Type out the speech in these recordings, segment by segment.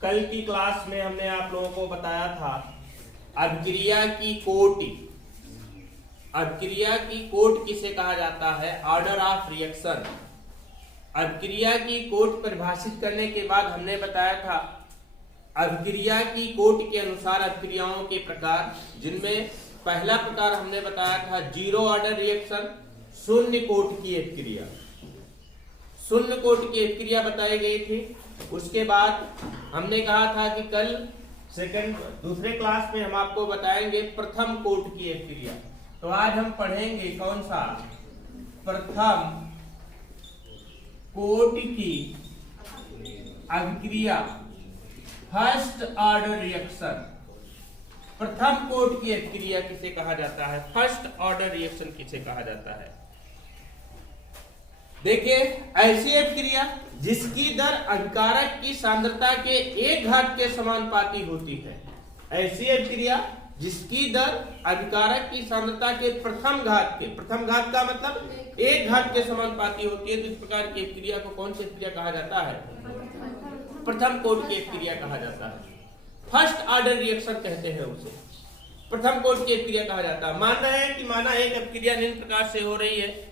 कल की क्लास में हमने आप लोगों को बताया था अभिक्रिया की कोटि। अभिक्रिया की कोट किसे कहा जाता है? Order of reaction. अभिक्रिया की कोट परिभाषित करने के बाद हमने बताया था अभिक्रिया की कोट के अनुसार अभिक्रियाओं के प्रकार, जिनमें पहला प्रकार हमने बताया था जीरो ऑर्डर रिएक्शन, शून्य कोट की अभिक्रिया। शून्य कोट की अभिक्रिया बताई गई थी। उसके बाद हमने कहा था कि कल दूसरे क्लास में हम आपको बताएंगे प्रथम कोट की अभिक्रिया। तो आज हम पढ़ेंगे कौन सा? प्रथम कोट की अभिक्रिया, फर्स्ट ऑर्डर रिएक्शन। प्रथम कोट की अभिक्रिया किसे कहा जाता है? फर्स्ट ऑर्डर रिएक्शन किसे कहा जाता है? देखिए, ऐसी अभिक्रिया जिसकी दर अभिकारक की सांद्रता के 1 घात के समानुपाती होती है। ऐसी अभिक्रिया जिसकी दर अभिकारक की सांद्रता के प्रथम घात का मतलब 1 घात के समानुपाती होती है। तो इस प्रकार की अभिक्रिया को कौन सी अभिक्रिया कहा जाता है? प्रथम कोट की अभिक्रिया कहा जाता है। फर्स्ट ऑर्डर रिएक्शन कहते हैं उसे, प्रथम कोट की अभिक्रिया कहा जाता है। मान रहे हैं कि माना एक अभिक्रिया निम्न प्रकार से हो रही है।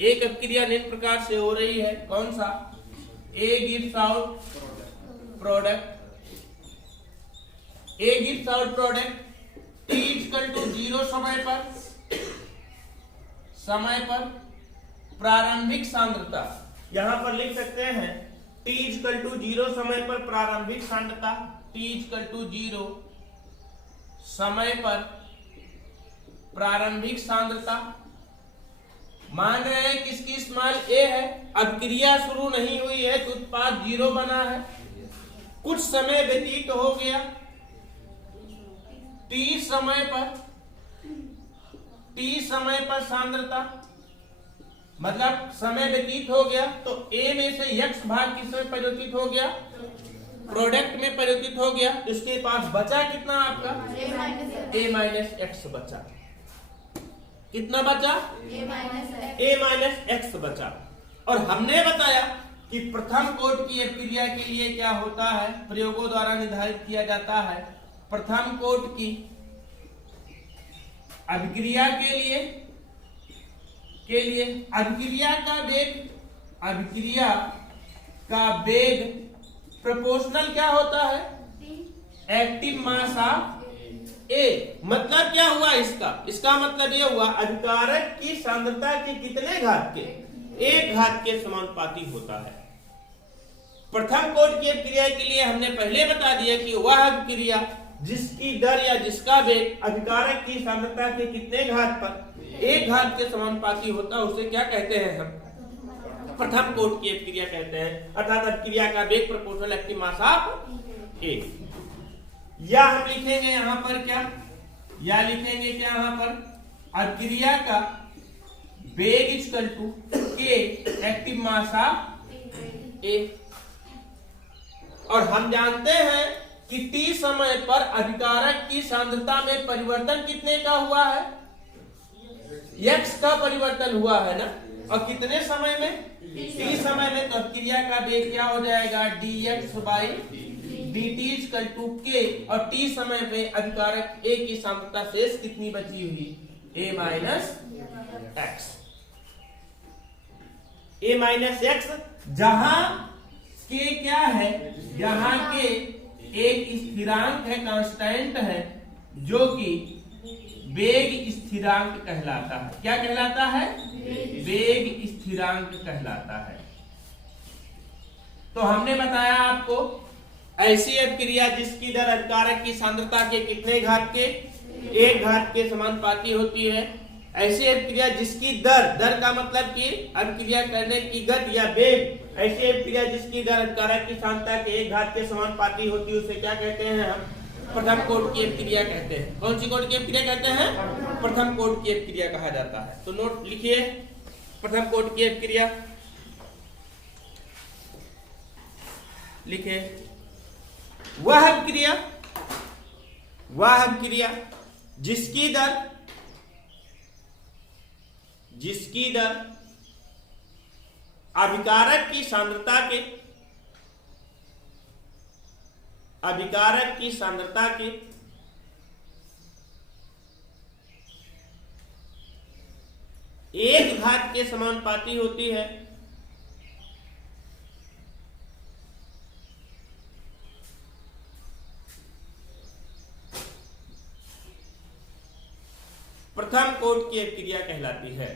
एक अभिक्रिया निम्न प्रकार से हो रही है, कौन सा? A gives out product, A gives out product T equal to 0 समय पर प्रारंभिक सांद्रता। यहां पर लिख सकते हैं T इक्वल टू 0 समय पर प्रारंभिक सांद्रता, T इक्वल टू 0 समय पर प्रारंभिक सांद्रता। मान रहे हैं कि इसकी स्मॉल a है, अभिक्रिया शुरू नहीं हुई है तो उत्पाद 0 बना है। कुछ समय व्यतीत हो गया, t समय पर सांद्रता, मतलब समय व्यतीत हो गया तो a में से x भाग किस में परिवर्तित हो गया? प्रोडक्ट में परिवर्तित हो गया। तो इसके पास बचा कितना आपका? a माइनस x बचा। कितना बचा? a माइनस x बचा। और हमने बताया कि प्रथम कोट की अभिक्रिया के लिए क्या होता है, प्रयोगों द्वारा निर्धारित किया जाता है। प्रथम कोट की अभिक्रिया के लिए अभिक्रिया का वेग प्रोपोर्शनल क्या होता है? Active mass of A। मतलब क्या हुआ इसका मतलब यह हुआ अभिकारक की सांद्रता के कितने घात के? 1 घात के समानुपाती होता है। प्रथम कोट की अभिक्रिया के लिए हमने पहले बता दिया कि वह अभिक्रिया जिसकी दर या जिसका वेग अभिकारक की सांद्रता के कितने घात पर 1 घात के समानुपाती होता है, उसे क्या कहते हैं? हम प्रथम कोट की अभिक्रिया कहते हैं। अर्थात अभिक्रिया का वेग proportional active mass of A। या हम लिखेंगे यहां पर क्या? या लिखेंगे क्या यहां पर? अभिक्रिया का वेग equal to K active mass of A। और हम जानते हैं कि T समय पर अभिकारक की सांद्रता में परिवर्तन कितने का हुआ है? X का परिवर्तन हुआ है ना। और कितने समय में? T समय में। तो अभिक्रिया का वेग क्या हो जाएगा? dx by dt equal to K। और T समय पे अभिकारक A की सांद्रता शेष कितनी बची हुई? A minus x। A minus x, जहां K क्या है? जहां K एक स्थिरांक है, कांस्टेंट है, जो कि वेग स्थिरांक कहलाता है। क्या कहलाता है? वेग स्थिरांक कहलाता है। तो हमने बताया आपको ऐसी अभिक्रिया जिसकी दर अभिकारक की सांद्रता के कितने घात के? 1 घात के समानुपाती होती है। ऐसी अभिक्रिया जिसकी दर का मतलब कि अभिक्रिया करने की गति या वेग, ऐसी अभिक्रिया जिसकी दर अभिकारक की सांद्रता के 1 घात के समानुपाती होती है, उसे क्या कहते हैं? हम प्रथम कोट की अभिक्रिया कहते हैं। कौन सी कोट की अभिक्रिया कहते हैं? प्रथम कोट की अभिक्रिया कहा जाता है। तो नोट लिखिए, प्रथम कोट की अभिक्रिया लिखे। वह अभिक्रिया जिसकी दर अभिकारक की सांद्रता के अभिकारक की सांद्रता के एक घात के समानुपाती होती है प्रथम कोट की अभिक्रिया कहलाती है।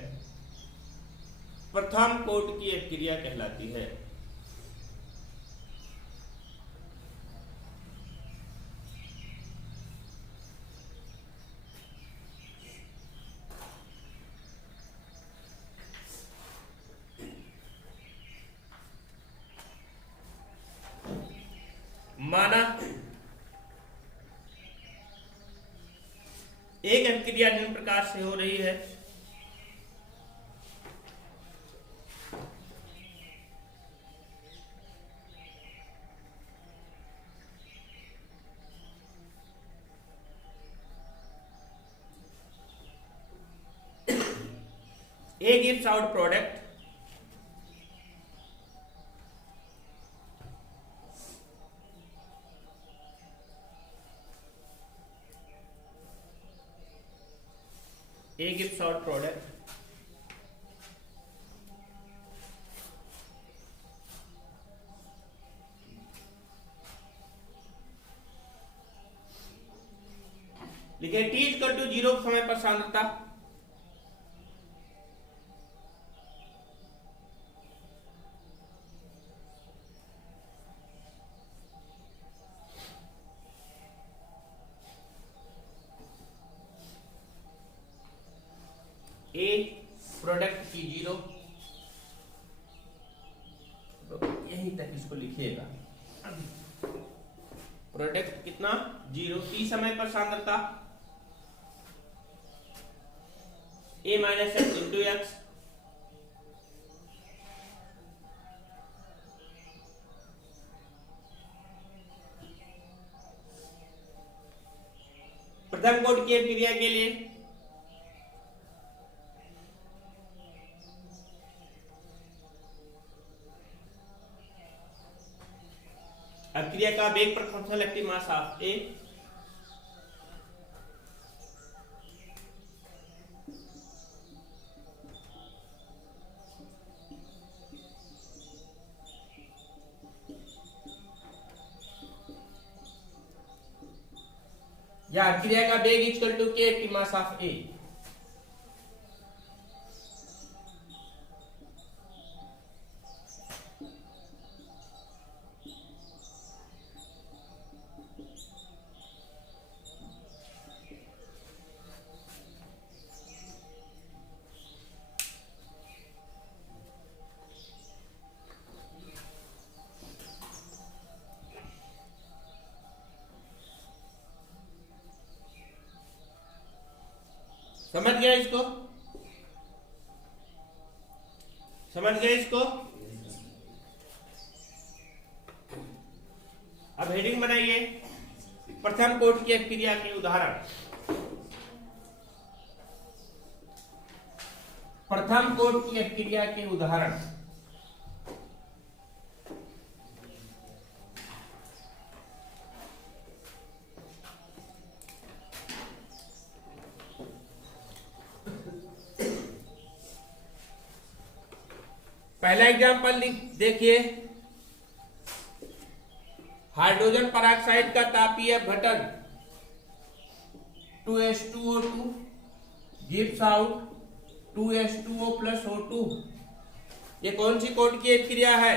प्रथम कोट की अभिक्रिया कहलाती है। माना एक अभिक्रिया निम्न प्रकार से हो रही है। A gives out product A gives out product लिखे T इक्वल टू 0 समय पर सांद्रता ए प्रोडक्ट की 0, यहीं तक इसको लिखिएगा। प्रोडक्ट कितना 0, टी समय पर सांद्रता ए माइनस एक्स इंटू एक्स प्रथम कोट की अभिक्रिया के लिए अभिक्रिया का वेग प्रपोर्शनल एक्टिव मास ऑफ ए या अभिक्रिया का वेग इक्वल टू के एक्टिव मास ऑफ ए। समझ गया इसको? समझ गए इसको? अब हेडिंग बनाइए प्रथम कोट की अभिक्रिया के उदाहरण। प्रथम कोट की अभिक्रिया के उदाहरण। पहला एग्जाम्पल देखिए, हाइड्रोजन पेरोक्साइड का तापीय अपघटन 2H2O2 gives out 2H2O plus O2। ये कौन सी कोट की अभिक्रिया है?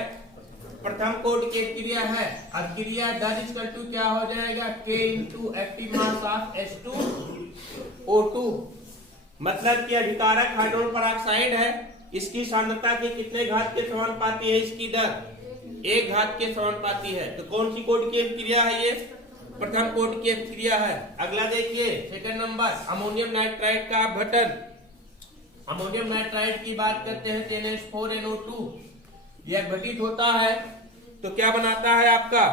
प्रथम कोट की अभिक्रिया है। अभिक्रिया दर इक्वल टू क्या हो जाएगा? K into active mass of H2O2। मतलब कि अभिकारक हाइड्रोजन पेरोक्साइड है, इसकी सांद्रता के कितने घात के समानुपाती है? इसकी दर 1 घात के समानुपाती है। तो कौन सी कोट की अभिक्रिया है? ये प्रथम कोट की अभिक्रिया है। अगला देखिए सेकंड नंबर, अमोनियम नाइट्राइड का अपघटन। अमोनियम नाइट्राइड की बात करते हैं 10H4NO2। यह घटित होता है तो क्या बनाता है आपका?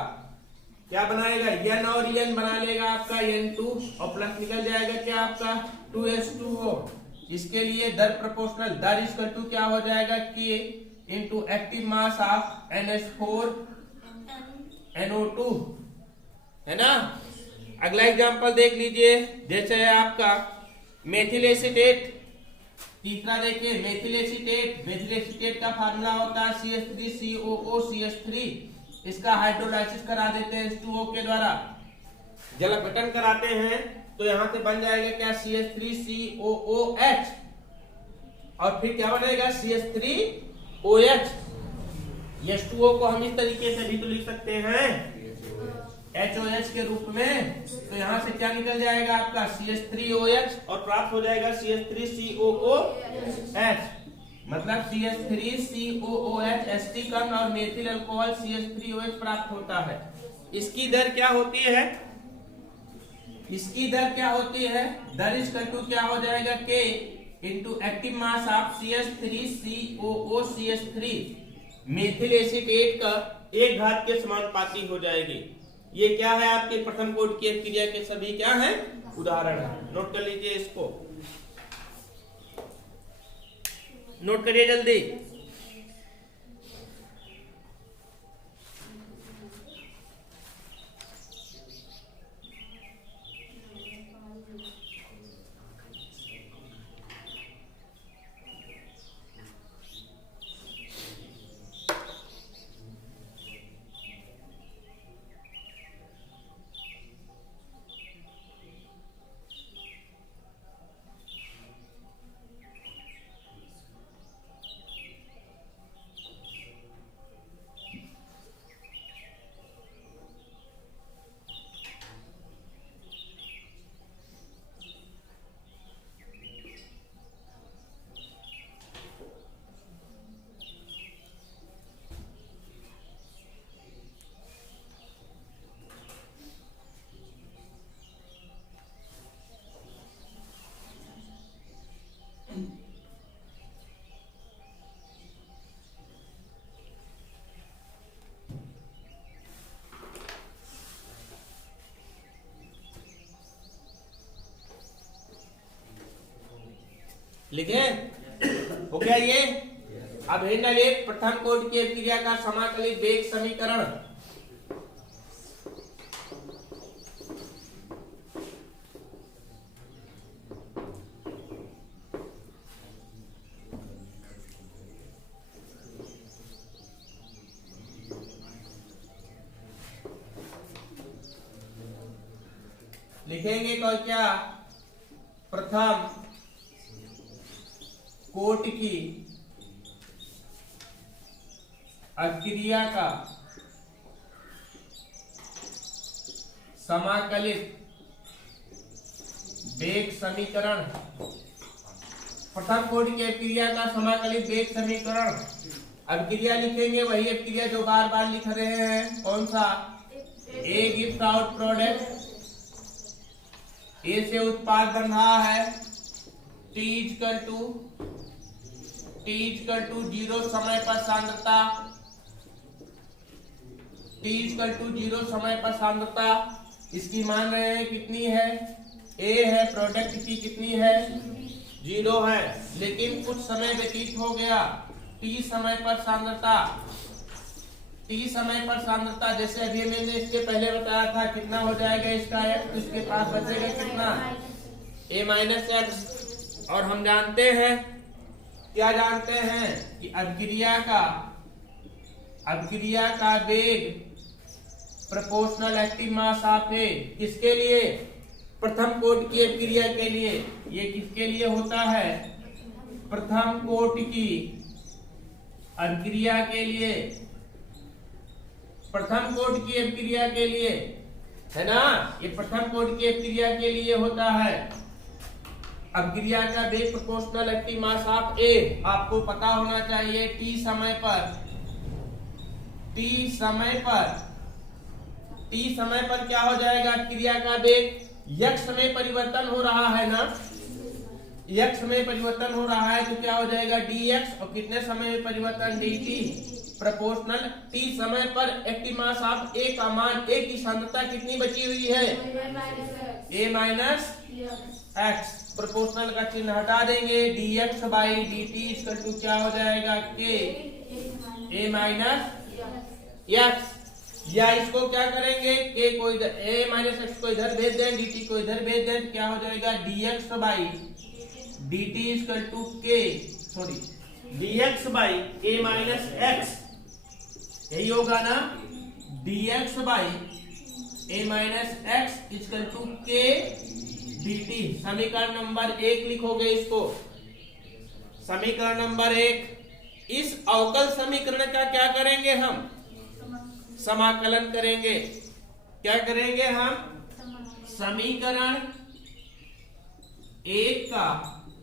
क्या बनाएगा? N और N बना लेगा आपका N2 और प्लस निकल जाएगा क्या आपका 2H2O। इसके लिए दर प्रोपोर्शनल, दर इक्वल टू क्या हो जाएगा? K into active mass of NH4NO2। है ना। अगला एग्जांपल देख लीजिए, जैसे है आपका मेथिल एसीटेट। तीसरा देखिए मेथिल एसीटेट। मेथिल एसीटेट का फार्मूला होता है CH3COO CH3। इसका हाइड्रोलाइसिस करा देते हैं H2O के द्वारा, जल अपघटन कराते हैं तो यहां से बन जाएगा क्या CH3COOH, और फिर क्या बनेगा CH3OH। H2O को हम इस तरीके से भी तो लिख सकते हैं HOH के रूप में, तो यहां से क्या निकल जाएगा आपका CH3OH और प्राप्त हो जाएगा CH3COOH। मतलब CH3COOH एस्टिक अम्ल और मेथिल अल्कोहल CH3OH प्राप्त होता है। इसकी दर क्या होती है, इसकी दर क्या होती है, दर इक्वल टू क्या हो जाएगा K into active mass of CH3COO CH3 methyl acetate का 1 घात के समानुपाती हो जाएगी। ये क्या है आपके प्रथम कोड की क्रिया के सभी क्या है उदाहरण है। नोट कर लीजिए, इसको नोट करिए जल्दी। लिखे हो गया ये। अब हेंडल एक प्रथम कोड की क्रिया का समाकलित वेग समीकरण। लिखेंगे तो क्या, प्रथम कोट की अभिक्रिया का समाकलित वेग समीकरण। प्रथम कोट की अभिक्रिया का समाकलित वेग समीकरण। अभिक्रिया लिखेंगे वही अभिक्रिया जो बार बार लिख रहे हैं, कौन सा, ए गिव्स आउट प्रोडक्ट, ए से उत्पाद बन रहा है, T इक्वल टू 0 समय पर सांद्रता, T इक्वल टू 0 समय पर सांद्रता। इसकी मान रहे हैं कितनी है, A है, प्रोडक्ट की कितनी है 0 है, लेकिन कुछ समय व्यतीत हो गया, T समय पर सांद्रता, T समय पर सांद्रता जैसे अभी मैंने इसके पहले बताया था कितना हो जाएगा इसका x, तो इसके पास बचेगा कितना A माइनस एक्स। और हम जानते हैं, क्या जानते हैं कि अभिक्रिया का वेग प्रोपोर्शनल एक्टिव मास ऑफ ए, किसके लिए, प्रथम कोट की अभिक्रिया के लिए। ये किसके लिए होता है, प्रथम कोट की अभिक्रिया के लिए, प्रथम कोट की अभिक्रिया के लिए, है ना। ये प्रथम कोट की अभिक्रिया के लिए होता है। अभिक्रिया का वेग प्रोपोर्शनल एक्टिव मास ऑफ ए आपको पता होना चाहिए। टी समय पर क्या हो जाएगा, अभिक्रिया का वेग, x में परिवर्तन हो रहा है ना, x में परिवर्तन हो रहा है तो क्या हो जाएगा dx, और कितने समय में परिवर्तन dt, प्रोपोर्शनल t समय पर एक्टिव मास ऑफ ए का मान, ए की सांद्रता कितनी बची हुई है, a माइनस एक्स। प्रोपोर्शनल का चिन्ह हटा देंगे, dx by dt equal to क्या हो जाएगा k a माइनस एक्स। या इसको क्या करेंगे के को इधर a माइनस एक्स को इधर भेज दें, dt को इधर भेज दें, क्या हो जाएगा dx by dt equal to K sorry dx by a minus x, यही होगा ना, dx by a minus x equal to K dt। समीकरण नंबर 1 लिखोगे इसको, समीकरण नंबर 1। इस अवकल समीकरण का क्या करेंगे हम, समाकलन करेंगे। क्या करेंगे हम, समीकरण 1 का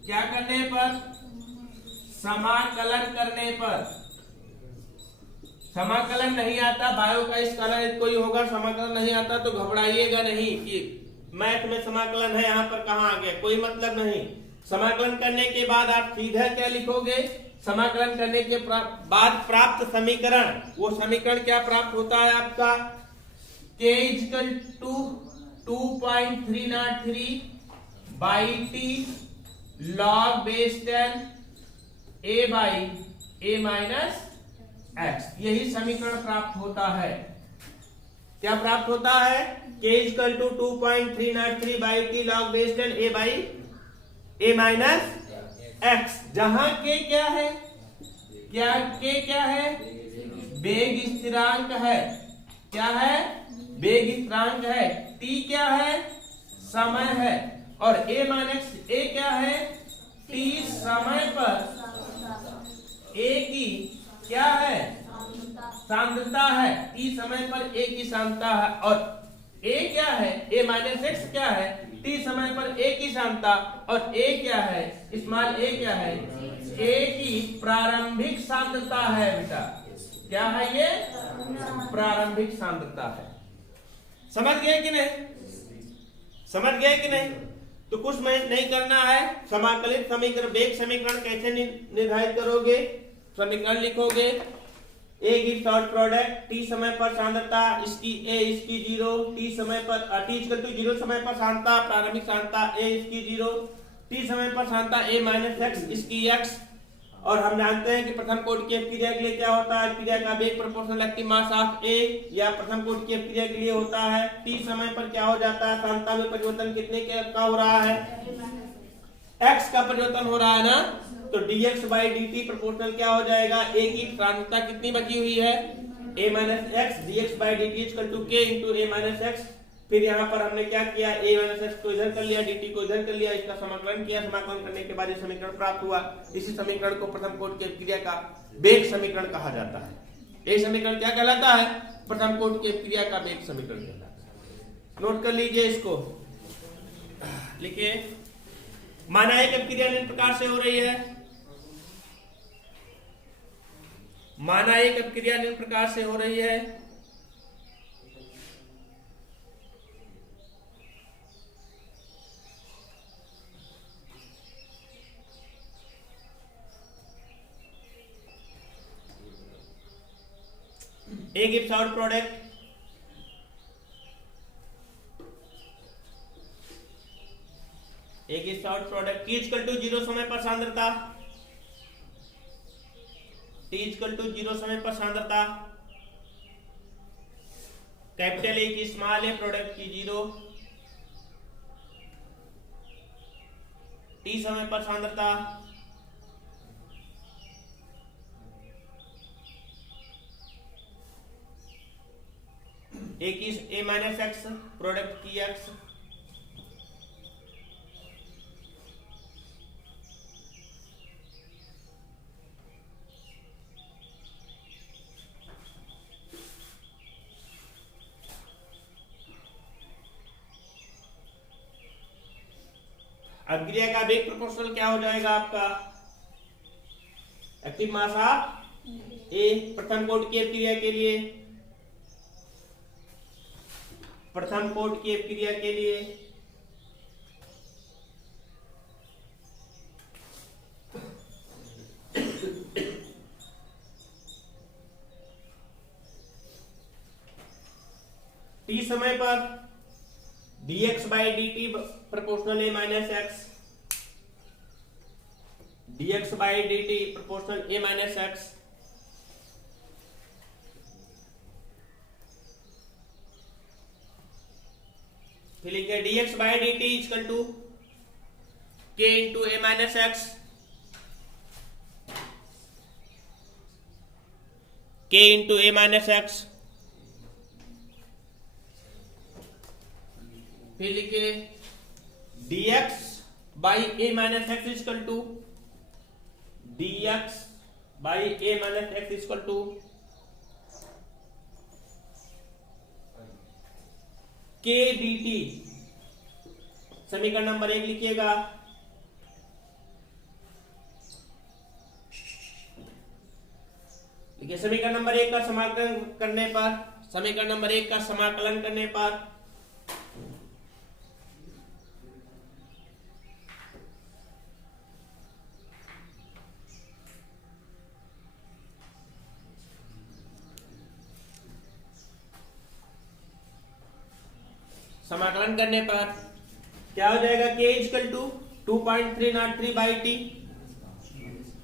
क्या करने पर, समाकलन करने पर। समाकलन नहीं आता, बायो का स्कॉलर कोई होगा, समाकलन नहीं आता तो घबराइएगा नहीं कि मैथ में समाकलन है यहाँ पर कहाँ आ गया, कोई मतलब नहीं। समाकलन करने के बाद आप सीधा क्या लिखोगे, समाकलन करने के बाद प्राप्त समीकरण, वो समीकरण क्या प्राप्त होता है आपका, k equal to 2.303 by T log base 10 a by a minus x, यही समीकरण प्राप्त होता है। क्या प्राप्त होता है, k equal to 2.303 by T log base 10 a by a minus X, जहां के क्या है, क्या के क्या है, वेग स्थिरांक है। क्या है, वेग स्थिरांक है। t क्या है, समय है। और a माइनस a क्या है, t समय पर a की क्या है, सांद्रता है। t समय पर a की सांद्रता है। और a क्या है, a माइनस एक्स क्या है, t समय पर a की सांद्रता। और a क्या है, स्मॉल a क्या है, a की प्रारंभिक सांद्रता है बेटा। क्या है ये, प्रारंभिक सांद्रता है। समझ गए कि नहीं, समझ गए कि नहीं। तो कुछ नहीं करना है। समाकलित समीकरण, वेग समीकरण कैसे निर्धारित करोगे, समीकरण लिखोगे, A gives dot product T समय पर सांद्रता, इसकी ए इसकी 0, टी समय पर टी इक्वल टू 0 समय पर सांद्रता, प्रारंभिक सांद्रता ए इसकी 0, टी समय पर सांद्रता ए माइनस एक्स इसकी एक्स। और हम जानते हैं कि प्रथम कोटि की अपक्रिया के लिए क्या होता है, अपक्रिया का वेग प्रोपोर्शनल एक्टिव मास ऑफ ए, या प्रथम कोटि की अपक्रिया के लिए होता है टी समय पर क्या हो जाता है, सांद्रता में परिवर्तन कितने का हो रहा है, एक्स का परिवर्तन हो रहा है ना। तो dx बाई dt प्रोपोर्शनल क्या हो जाएगा, a की सांद्रता कितनी बची हुई है, a minus X, dx by dt equal to k into a minus X. फिर यहाँ पर हमने क्या किया, a माइनस एक्स को इधर कर लिया, dt को इधर कर लिया, इसका समाकलन किया। समाकलन करने के बाद ये समीकरण प्राप्त हुआ। इसी समीकरण को प्रथम कोटि की अपक्रिया का वेग समीकरण कहा जाता है। ये समीकरण क्या कहलाता है, प्रथम कोटि की अपक्रिया का वेग समीकरण कहलाता है। नोट कर लीजिए इसको, लिखिए। माना एक अपक्रिया निम्न प्रकार से हो रही है, माना एक अपक्रिया निम्न प्रकार से हो रही है, A gives out product, A gives out product T equal to 0 समय पर सांद्रता, T इक्वल टू 0 समय पर सांद्रता, कैपिटल A की स्मॉल ए प्रोडक्ट की 0, T समय पर सांद्रता, A की A माइनस एक्स प्रोडक्ट की एक्स, अपक्रिया का वेग प्रोपोर्शनल क्या हो जाएगा आपका, एक्टिव मास ऑफ ए। प्रथम कोटि की अपक्रिया के लिए, प्रथम कोटि की अपक्रिया के लिए टी समय पर dx by dt proportional a minus X, dx by dt proportional a minus X. फिर लिखे dx by dt equal to k into a minus X, k into a minus X. फिर लिखे dx by a minus x equal to dx by a minus x equal to k dt। समीकरण number 1 लिखिएगा। देखिए समीकरण number 1 का समाकलन करने पर, समीकरण नंबर 1 का समाकलन करने पर समाकलन करने पर क्या हो जाएगा, k equal to 2.303 by T,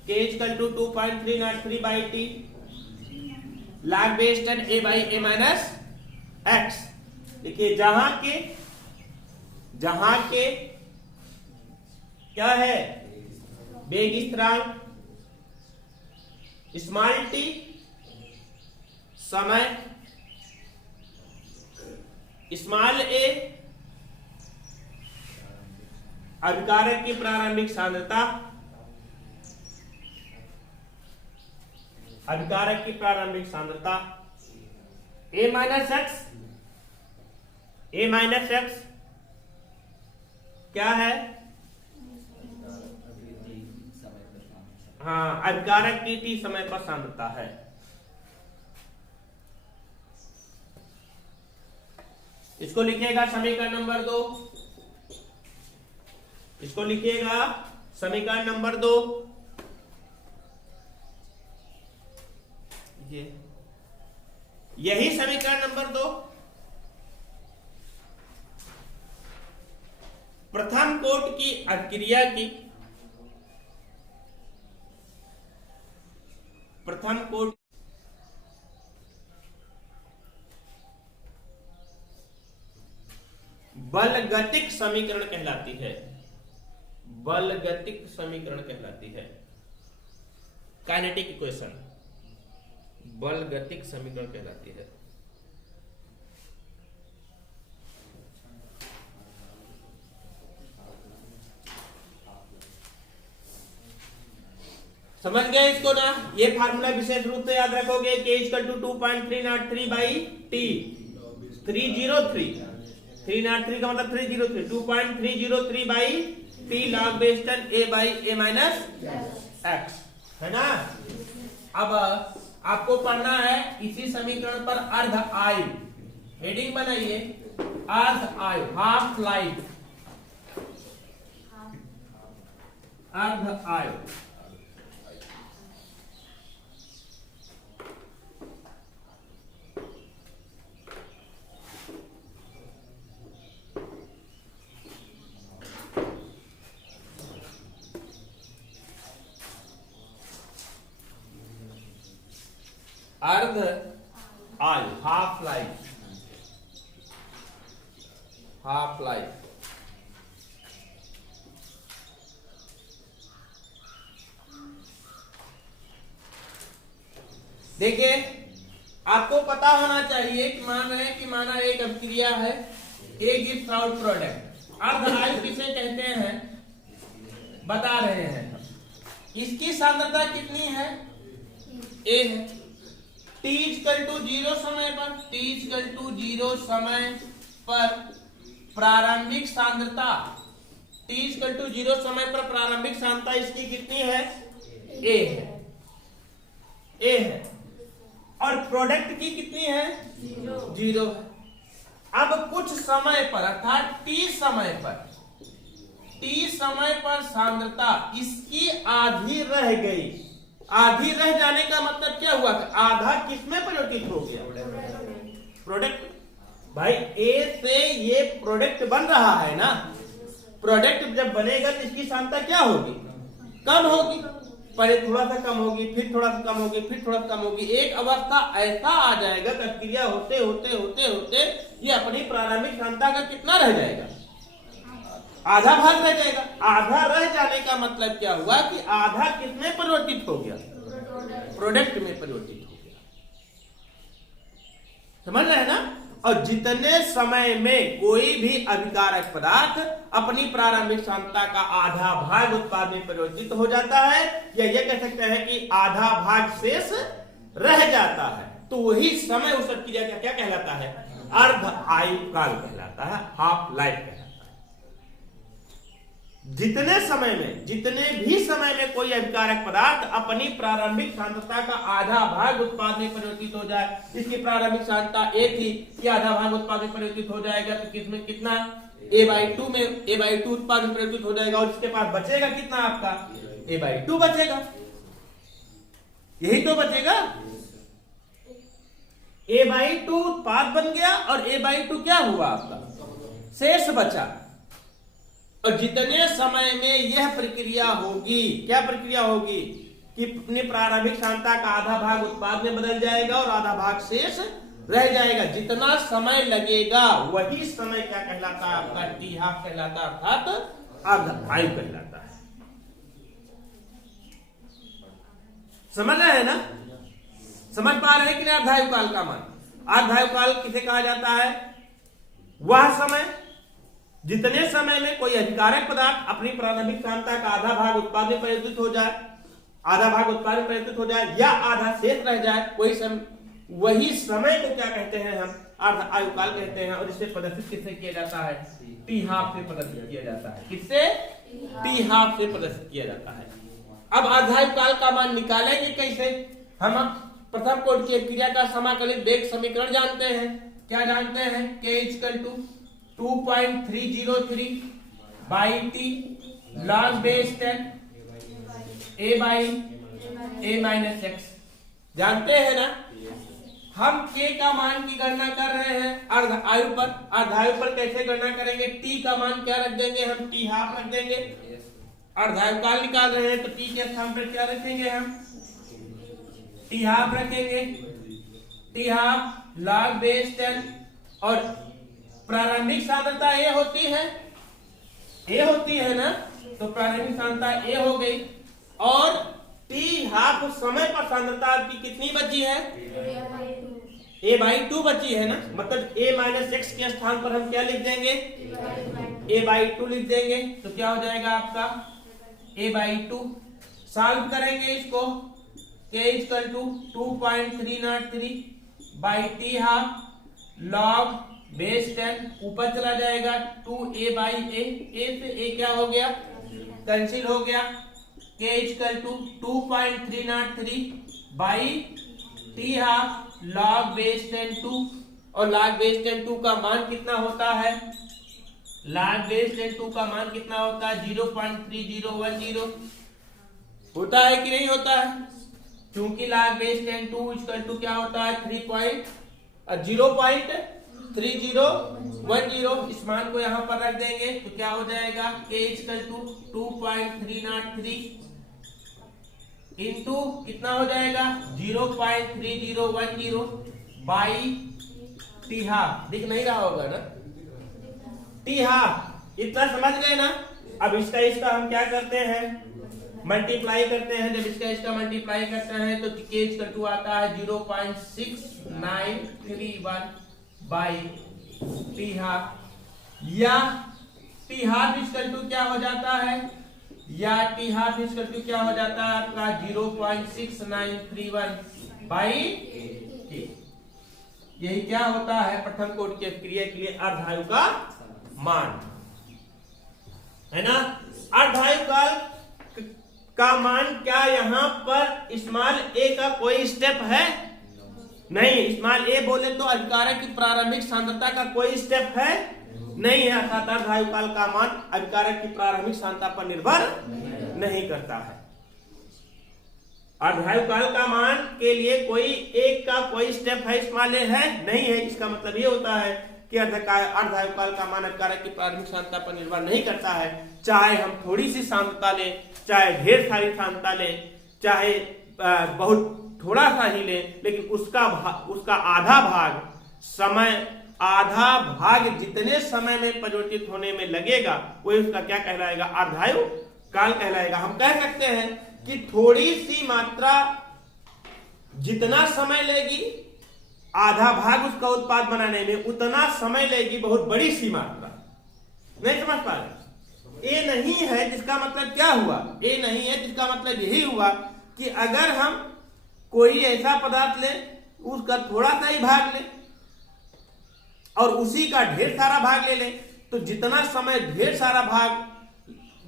k equal to 2.303 by T log base 10 a by a minus X. देखिए जहां के क्या है, वेग स्थिरांक स्मॉल टी, समय स्मॉल ए, अभिकारक की प्रारंभिक सांद्रता, अभिकारक की प्रारंभिक सांद्रता a minus X, a minus X क्या है, हाँ अभिकारक की t समय पर सांद्रता है। इसको लिखिएगा समीकरण नंबर 2, इसको लिखिएगा समीकरण नंबर 2। यही समीकरण नंबर 2 प्रथम कोट की अभिक्रिया की, प्रथम कोट बलगतिक समीकरण कहलाती है, बलगतिक समीकरण कहलाती है, काइनेटिक इक्वेशन बलगतिक समीकरण कहलाती है। समझ गए इसको ना, ये फार्मूला विशेष रूप से याद रखोगे, k equal to 2.303 by T, 303 303 का मतलब 303, 2.303 by T log base 10 a by a minus X, है ना। अब आपको पढ़ना है इसी समीकरण पर अर्ध आयु, हेडिंग बनाइए अर्ध आयु, हाफ लाइफ, अर्ध आयु। अर्ध आयु, हाफ लाइफ, हाफ लाइफ। देखिए आपको पता होना चाहिए कि माना एक अभिक्रिया है, ए गिव्स आउट प्रोडक्ट, अर्ध आयु किसे कहते हैं बता रहे हैं। इसकी सांद्रता कितनी है, ए है। t इक्वल टू 0 समय पर, t इक्वल टू 0 समय पर प्रारंभिक सांद्रता, t इक्वल टू 0 समय पर प्रारंभिक सांद्रता इसकी कितनी है, a है, a है। और प्रोडक्ट की कितनी है, 0 है। अब कुछ समय पर अर्थात t समय पर सांद्रता इसकी आधी रह गई। आधी रह जाने का मतलब क्या हुआ, आधा किसमें परिवर्तित हो गया, प्रोडक्ट। भाई ए से ये प्रोडक्ट बन रहा है ना, प्रोडक्ट जब बनेगा तो इसकी सांद्रता क्या होगी, कम होगी। पहले थोड़ा सा कम होगी, फिर थोड़ा सा कम होगी, फिर थोड़ा सा कम होगी। एक अवस्था ऐसा आ जाएगा कि क्रिया होते होते होते होते ये अपनी प्रारंभिक क्षमता का कितना रह जाएगा, आधा भाग रह जाएगा। आधा रह जाने का मतलब क्या हुआ कि आधा किसमें परिवर्तित हो गया, प्रोडक्ट में परिवर्तित हो गया। समझ रहे हैं ना। और जितने समय में कोई भी अभिकारक पदार्थ अपनी प्रारंभिक क्षमता का आधा भाग उत्पाद में परिवर्तित हो जाता है, या यह कह सकते हैं कि आधा भाग शेष रह जाता है, तो वही समय उस क्रिया का क्या कहलाता है, अर्ध आयुकाल कहलाता है, हाफ लाइफ कहलाता है। जितने भी समय में कोई अभिकारक पदार्थ अपनी प्रारंभिक सांद्रता का आधा भाग उत्पाद में परिवर्तित हो जाए, इसकी प्रारंभिक सांद्रता A थी, ये आधा भाग उत्पाद में परिवर्तित हो जाएगा, तो किसमें कितना, A/2 में A/2 उत्पाद में परिवर्तित हो जाएगा, और इसके पास बचेगा कितना आपका, A/2 बचेगा। यही तो बचेगा, A/2 उत्पाद बन गया और A/2 क्या हुआ आपका, शेष बचा। और जितने समय में यह प्रक्रिया होगी, क्या प्रक्रिया होगी कि अपनी प्रारंभिक क्षमता का आधा भाग उत्पाद में बदल जाएगा और आधा भाग शेष रह जाएगा। जितना समय लगेगा वही समय क्या कहलाता है आपका, टी हाफ कहलाता है, अर्थात अर्ध आयु कहलाता है। समझ रहे हैं ना, समझ पा रहे हैं कि नहीं। अर्धायु काल का मान, अर्धायु काल किसे कहा जाता है, वह समय जितने समय में कोई अभिकारक पदार्थ अपनी प्रारंभिक क्षमता का आधा भाग उत्पाद में परिवर्तित हो जाए, आधा भाग उत्पाद में परिवर्तित हो जाए या आधा शेष रह जाए, वही समय को क्या कहते हैं हम, अर्ध आयुकाल कहते हैं। और इसे प्रदर्शित किससे किया जाता है, टी हाफ से प्रदर्शित किया जाता है। किससे, टी हाफ से प्रदर्शित किया जाता है। अब अर्धायुकाल का मान निकालेंगे कैसे, हम प्रथम कोटि की क्रिया का समाकलित वेग समीकरण जानते हैं। क्या जानते हैं, k = 2.303 by t log base 10 a/a-x जानते हैं ना। हम k का मान की गणना कर रहे हैं अर्ध आयु पर। अर्ध आयु पर कैसे गणना करेंगे, t का मान क्या रख देंगे हम, t हाफ रख देंगे। अर्ध आयु काल निकाल रहे हैं तो t के स्थान पर क्या रखेंगे हम, t हाफ रखेंगे। t हाफ log base 10 और प्रारंभिक सांद्रता A होती है ना, तो प्रारंभिक सांद्रता A हो गई और T हाफ समय पर सांद्रता आपकी कितनी बची है, A/2 बची है ना। मतलब A-x के स्थान पर हम क्या लिख देंगे, A/2 लिख देंगे, तो क्या हो जाएगा आपका A/2। सॉल्व करेंगे इसको, k = 2.303 by t half log base 10 ऊपर चला जाएगा 2a/a, a से a क्या हो गया, कैंसिल हो गया। k = 2.303 by t half log base 10 2, और log बेस 10 2 का मान कितना होता है, log बेस 10 2 का मान कितना होता है 0.3010 होता है कि नहीं होता है। क्योंकि log बेस 10 2 = क्या होता है 0.3010, इस मान को यहां पर रख देंगे तो क्या हो जाएगा, k = 2.303 इंटू कितना हो जाएगा 0.3010 बाई टी हाफ। दिख नहीं रहा होगा ना, टी हाफ, इतना समझ गए ना। अब इसका हम क्या करते हैं, मल्टीप्लाई करते हैं। जब इसका मल्टीप्लाई करते हैं तो k = आता है 0.6931 बाई टी हाफ, या टी हाफ = क्या हो जाता है, या टी हाफ = क्या हो जाता है आपका 0.6931 बाई टी। यही क्या होता है प्रथम कोटि की क्रिया के लिए अर्धायु का मान, है ना। अर्धायु काल का मान क्या यहाँ पर स्मॉल a का कोई स्टेप है, नहीं। स्मॉल a बोले तो अभिकारक की प्रारंभिक सांद्रता का कोई स्टेप है नहीं है, अर्थात अर्धायु काल का मान अभिकारक की प्रारंभिक सांद्रता पर निर्भर नहीं करता है। अर्धायु काल का मान के लिए कोई एक का कोई स्टेप है, स्मॉल a है नहीं है। इसका मतलब ये होता है कि अर्धायु काल का मान अभिकारक की प्रारंभिक सांद्रता पर निर्भर नहीं करता है। चाहे हम थोड़ी सी सांद्रता लें, चाहे ढेर सारी सांद्रता लें, चाहे बहुत थोड़ा सा ही लें, लेकिन उसका आधा भाग समय, आधा भाग जितने समय में परिवर्तित होने में लगेगा वही उसका क्या कहलाएगा, अर्धायु काल कहलाएगा। हम कह सकते हैं कि थोड़ी सी मात्रा जितना समय लेगी, आधा भाग उसका उत्पाद बनाने में उतना समय लेगी बहुत बड़ी सी मात्रा। नहीं समझ पा रहे? ये नहीं है जिसका मतलब क्या हुआ, ये नहीं है जिसका मतलब यही हुआ कि अगर हम कोई ऐसा पदार्थ लें, उसका थोड़ा सा ही भाग लें और उसी का ढेर सारा भाग ले लें, तो जितना समय ढेर सारा भाग,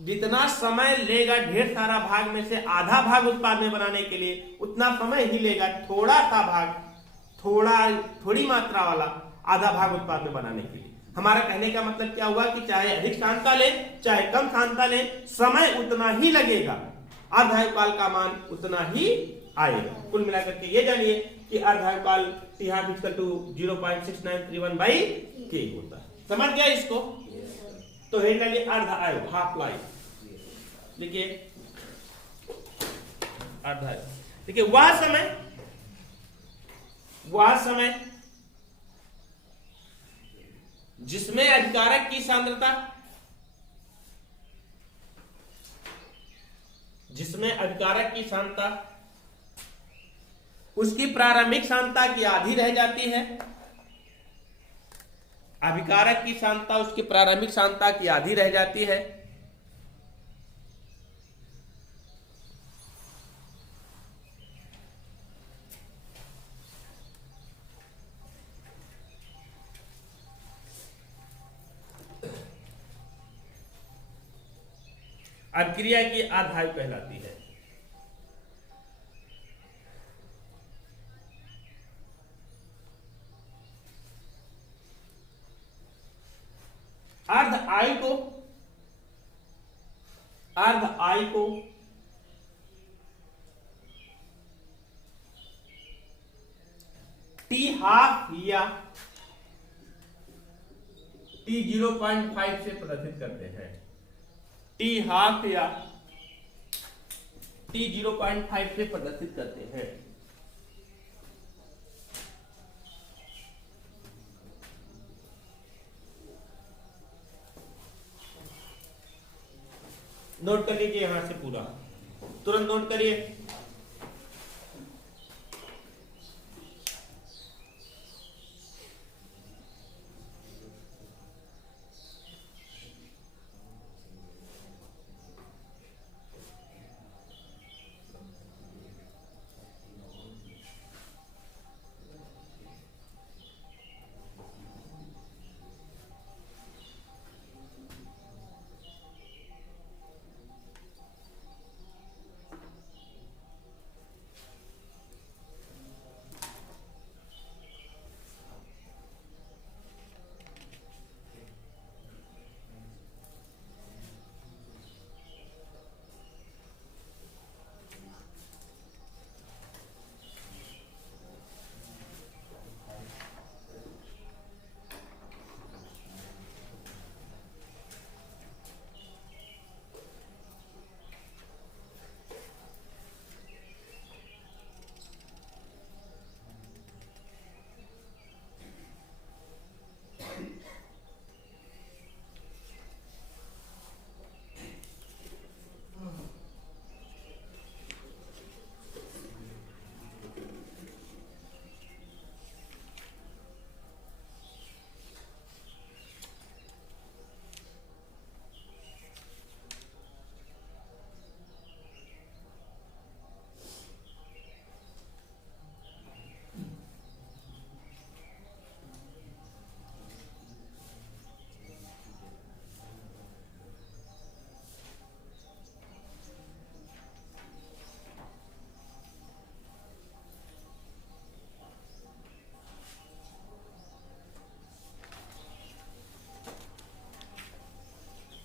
जितना समय लेगा ढेर सारा भाग में से आधा भाग उत्पाद में बनाने के लिए, उतना समय ही लेगा थोड़ा सा भाग, थोड़ी मात्रा वाला आधा भाग उत्पाद में बनाने के लिए। हमारा कहने का मतलब क्या हुआ कि चाहे अधिक सांद्रता लें चाहे कम सांद्रता लें, समय उतना ही लगेगा, अर्धायु काल का मान उतना ही आएगा। कुल मिलाकर के ये जानिए कि अर्धायु काल T 0.6931/K होता है। समझ गया इसको? तो हेड लाइए अर्धायु, हाफ लाइफ। देखिए अर्धायु, देखिए वह समय जिसमें अभिकारक की सांद्रता, उसकी प्रारंभिक सांद्रता की आधी रह जाती है। अभिकारक की सांद्रता उसकी प्रारंभिक सांद्रता की आधी रह जाती है। अभिक्रिया की अर्धायु कहलाती है। अर्ध आयु को T हाफ या T 0.5 से प्रदर्शित करते हैं। T हाफ या T 0.5 से प्रदर्शित करते हैं। नोट कर लीजिए यहां से पूरा, तुरंत नोट करिए।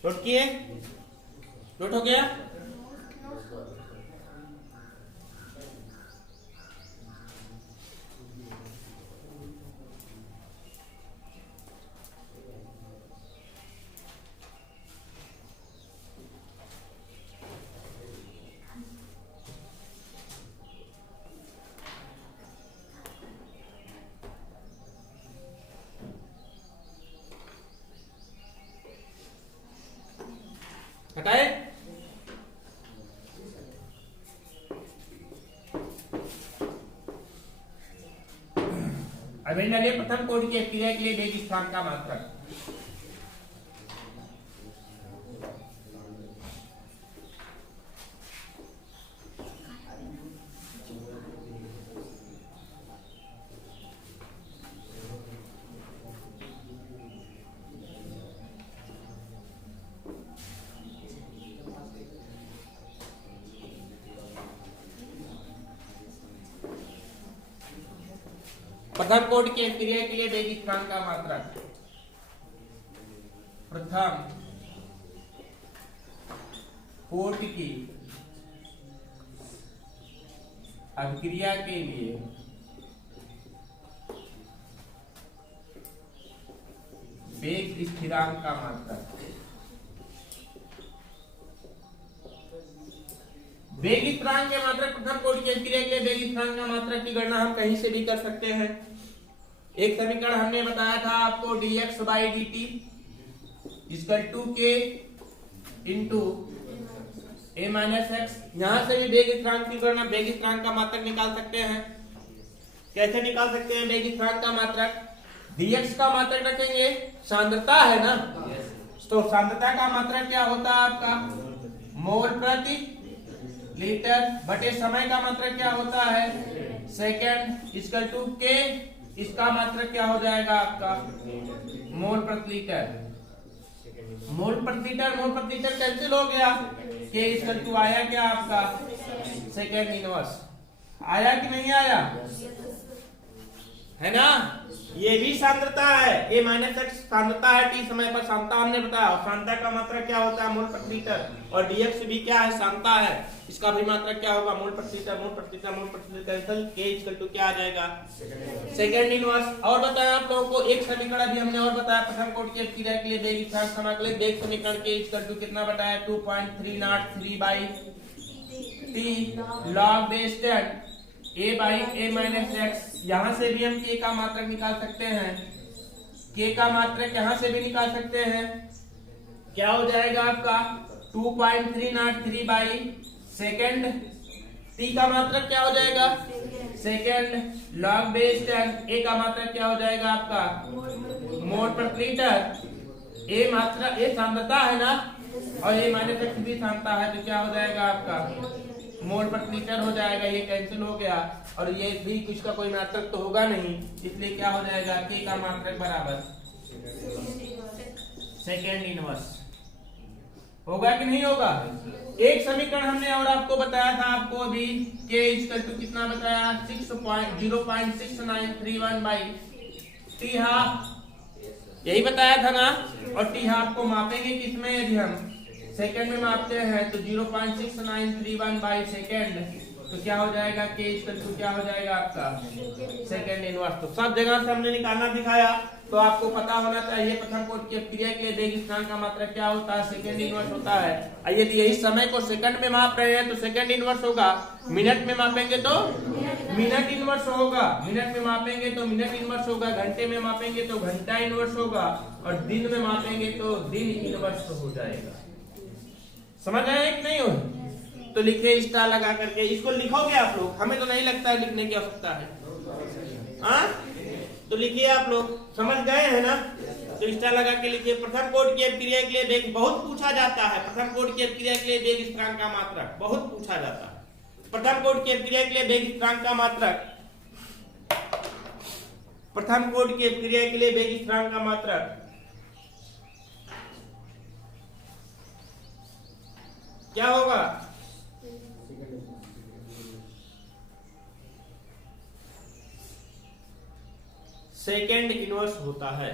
नोट किए? नोट हो गया? अभी डालिए प्रथम कोटि की क्रिया के लिए वेग स्थान का मात्रक। प्रथम कोटि की क्रिया के लिए वेग स्थान का मात्रक। प्रथम कोटि की अभिक्रिया के लिए वेग स्थिरांक का मात्रक। वेग स्थिरांक के मात्रक प्रथम कोटि की अभिक्रिया के लिए वेग स्थिरांक का मात्रक की गणना हम कहीं से भी कर सकते हैं। एक समीकरण हमने बताया था आपको dx by dt equal to K into a minus X. यहां से भी वेग स्थिरांक की गणना, वेग स्थिरांक का मात्रक निकाल सकते हैं। कैसे निकाल सकते हैं वेग स्थिरांक का मात्रक? dx का मात्रक रखेंगे, सांद्रता है ना, तो सांद्रता का मात्रक क्या होता है आपका? मोल प्रति लीटर बटे समय का मात्रक क्या होता है? सेकेंड इक्वल टू के, इसका मात्रक क्या हो जाएगा आपका? मोल प्रति लीटर। मोल प्रति लीटर कैंसिल हो गया, के इक्वल टू आया क्या आपका? Second inverse. आया कि नहीं आया? है ना? ये भी सांद्रता है, a माइनस एक्स सांद्रता है, t समय पर सांद्रता हमने बताया। और सांद्रता का मात्रक क्या होता है? मोल प्रति लीटर। और dx भी क्या है? सांद्रता है, इसका भी मात्रक क्या होगा? मोल प्रति लीटर। मोल प्रति litre cancel, k equal to क्या आ जाएगा? Second inverse. और बताया आप लोगों को एक समीकरण भी हमने और बताया प्रथम कोटि की अभिक्रिया के लिए वेग स्थिरांक समाकलित वेग समीकरण के इक्वल टू कितना बताया? 2.303 by t log base 10 a by a minus X. यहां से भी हम k का मात्रक निकाल सकते हैं, k का मात्रक यहां से भी निकाल सकते हैं। क्या हो जाएगा आपका? 2.303 बाई सेकेंड, t का मात्रक क्या हो जाएगा? सेकेंड लॉग बेस 10, a का मात्रक क्या हो जाएगा आपका? मोल प्रति लीटर। a मात्रा, a सांद्रता है ना, और a माइनस एक्स भी सांद्रता है, तो क्या हो जाएगा आपका? मोल प्रति लीटर हो जाएगा। ये कैंसिल हो गया, और ये भी कुछ का कोई मात्रक तो होगा नहीं, इसलिए क्या हो जाएगा? k का मात्रक बराबर सेकेंड इनवर्स। होगा कि नहीं होगा? एक समीकरण हमने और आपको बताया था, आपको अभी k इक्वल टू कितना बताया? 0.693 बाई टी हाफ, यही बताया था ना। और टी हाफ को मापेंगे किसमें? यदि हम सेकेंड में मापते हैं तो 0.6931 बाई सेकेंड, तो क्या हो जाएगा? k इक्वल टू क्या हो जाएगा आपका? Second inverse. तो सब जगह से हमने निकालना दिखाया, तो आपको पता होना चाहिए प्रथम कोटि की अभिक्रिया के लिए वेग स्थिरांक का मात्रक क्या होता है? सेकेंड इनवर्स होता है। यदि यही समय को सेकंड में माप रहे हैं तो सेकेंड इनवर्स होगा, मिनट में मापेंगे तो मिनट इनवर्स होगा, मिनट में मापेंगे तो मिनट इनवर्स होगा, घंटे में मापेंगे तो घंटा इनवर्स होगा, और दिन में मापेंगे तो दिन इनवर्स हो जाएगा। समझ आए कि नहीं हो? तो लिखिए स्टार लगा करके, इसको लिखोगे आप लोग, हमें तो नहीं लगता है लिखने की आवश्यकता है। हाँ, तो लिखिए आप लोग, समझ गए हैं ना? तो स्टार लगा के लिखिए। प्रथम कोटि की अभिक्रिया के लिए वेग बहुत पूछा जाता है, प्रथम कोटि की अभिक्रिया के लिए वेग स्थिरांक का मात्रक बहुत पूछा जाता है। प्रथम कोटि की अभिक्रिया के लिए वेग स्थिरांक का मात्रक, प्रथम कोटि की अभिक्रिया के लिए वेग स्थिरांक का मात्रक क्या होगा? सेकेंड इनवर्स होता है।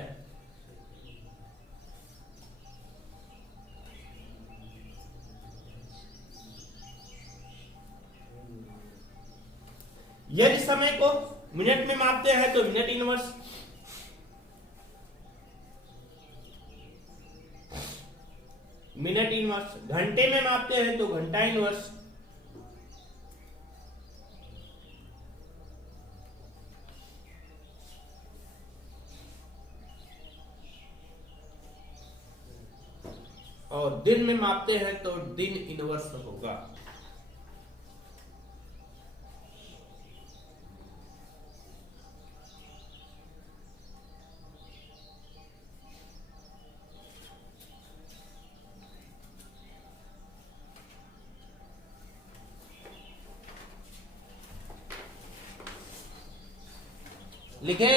यदि समय को मिनट में मापते हैं तो मिनट इनवर्स, मिनट इनवर्स, घंटे में मापते हैं तो घंटा इनवर्स, और दिन में मापते हैं तो दिन इनवर्स होगा। लिखे।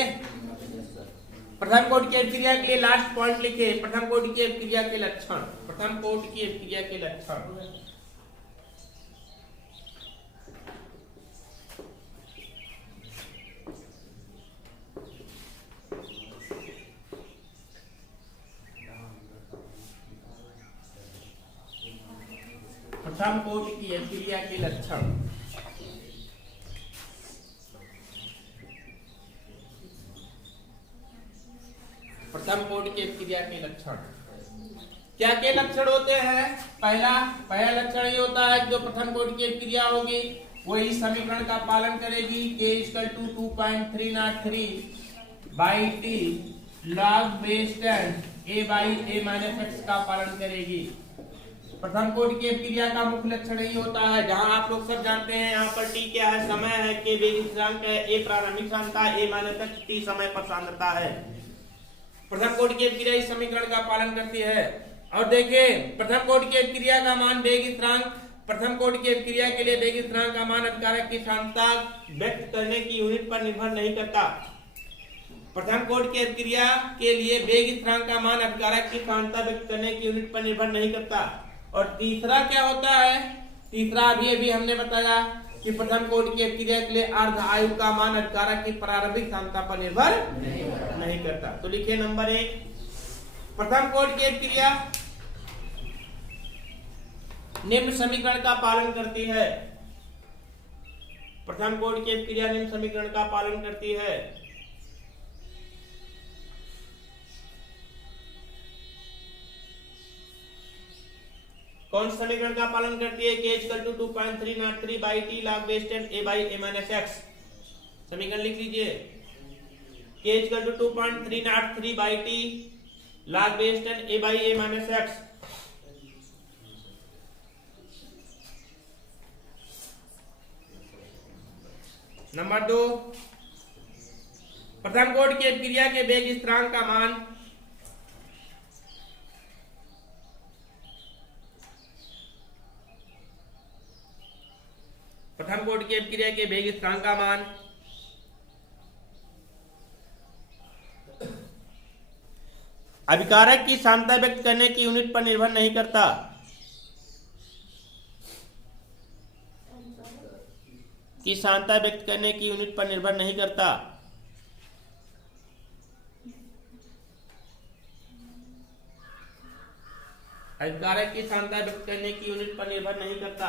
प्रथम कोटि की अभिक्रिया के लिए लास्ट पॉइंट लिखे, प्रथम कोटि की अभिक्रिया के लक्षण, प्रथम कोटि की अभिक्रिया के लक्षण। प्रथम कोटि की अभिक्रिया के लक्षण। प्रथम कोटि की अभिक्रिया के लक्षण क्या क्या लक्षण होते हैं? पहला लक्षण ये होता है जो प्रथम कोटि की अभिक्रिया होगी वो इस समीकरण का पालन करेगी, K = 2.303/T log base 10 A/A-x का पालन करेगी। प्रथम कोटि की अभिक्रिया का मुख्य लक्षण यही होता है, जहां आप लोग सब जानते हैं यहाँ पर T क्या है, समय है, K वेग स्थिरांक है, A प्रारंभिक सांद्रता, A-x, T समय पर सांद्रता है। प्रथम कोटि की अभिक्रिया इस समीकरण का पालन करती है। और देखिए प्रथम कोटि की अभिक्रिया का मान वेग स्थिरांक, प्रथम कोटि की अभिक्रिया के लिए वेग स्थिरांक का मान अभिकारक की सांद्रता व्यक्त करने की यूनिट पर निर्भर नहीं करता। प्रथम कोटि की अभिक्रिया के लिए वेग स्थिरांक का मान अभिकारक की सांद्रता व्यक्त करने की यूनिट पर निर्भर नहीं करता। और तीसरा क्या होता है? तीसरा अभी हमने बताया कि प्रथम कोटि की अभिक्रिया के लिए अर्ध आयु का मान अभिकारक की प्रारंभिक सांद्रता पर निर्भर नहीं करता। तो लिखिए नंबर 1, प्रथम कोटि की अभिक्रिया निम्न समीकरण का पालन करती है। प्रथम कोटि की अभिक्रिया निम्न समीकरण का पालन करती है। कौन सा समीकरण का पालन करती है? K = 2.303/T log base 10 A/A-x। समीकरण लिख लीजिए, K = 2.303/T log base 10 A/A-x। Number 2, प्रथम कोटि की अभिक्रिया के वेग स्थिरांक का मान प्रथम कोटि की अभिक्रिया के वेग स्थिरांक का मान अभिकारक की सांद्रता व्यक्त करने की यूनिट पर निर्भर नहीं करता। की सांद्रता व्यक्त करने की यूनिट पर निर्भर नहीं करता। अभिकारक की सांद्रता व्यक्त करने की यूनिट पर निर्भर नहीं करता।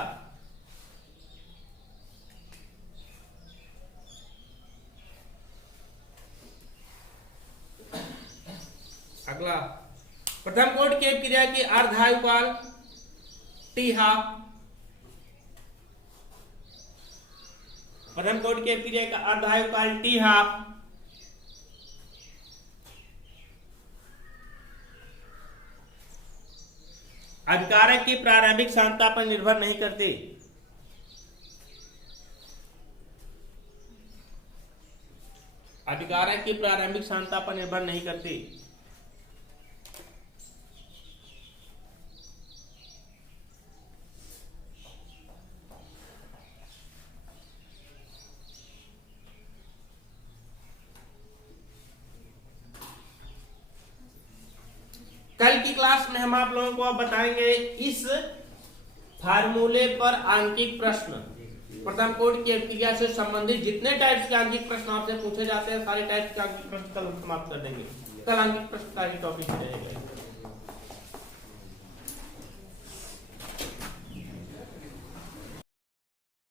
अगला, प्रथम कोटि की अभिक्रिया की अर्ध आयुकाल T½ प्रथम कोटि की अभिक्रिया का अर्ध आयुकाल T½ अभिकारक की प्रारंभिक सांद्रता पर निर्भर नहीं करती। अभिकारक की प्रारंभिक सांद्रता पर निर्भर नहीं करती। कल की क्लास में हम आप लोगों को अब बताएंगे इस फार्मूले पर आंकिक प्रश्न। प्रथम कोटि की अभिक्रिया से संबंधित जितने टाइप्स के आंकिक प्रश्न आपसे पूछे जाते हैं सारे टाइप्स के आंकिक प्रश्न कल हम समाप्त कर देंगे। कल आंकिक प्रश्न का ही टॉपिक रहेगा।